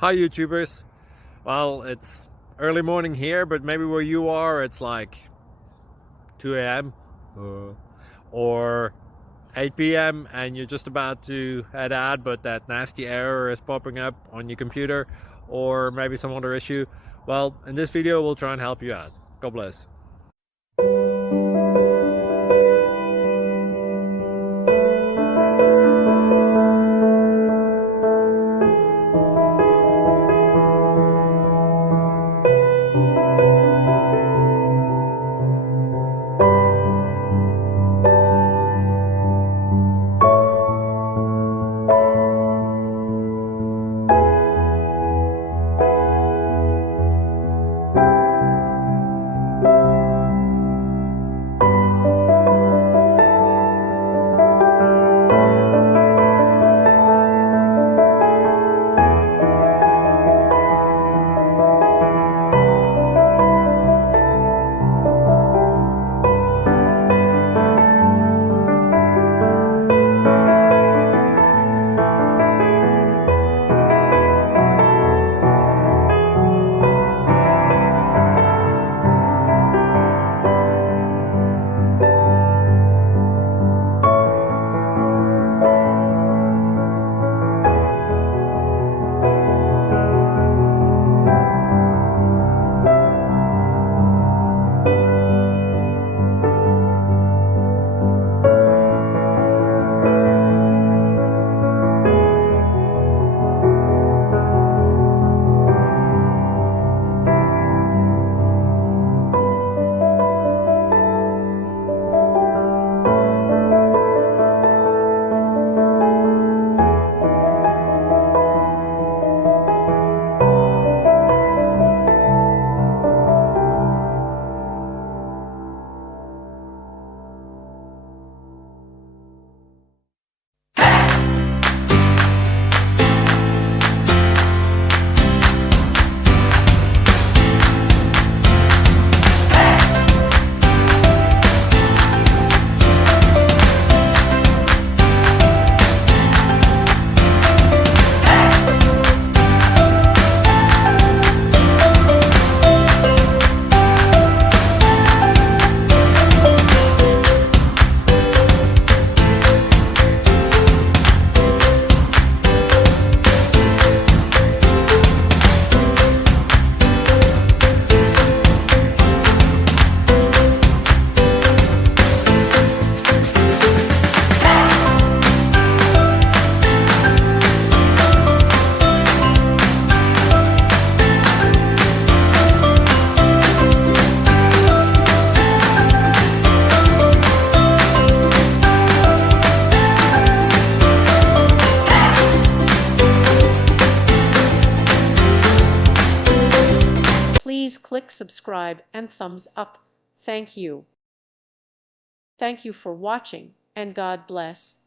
Hi YouTubers. Well, it's early morning here, but maybe where you are it's like 2 a.m. Or 8 p.m. and you're just about to head out, but that nasty error is popping up on your computer, or maybe some other issue. Well, in this video we'll try and help you out. God bless. Please click subscribe and thumbs up. Thank you. Thank you for watching, and God bless.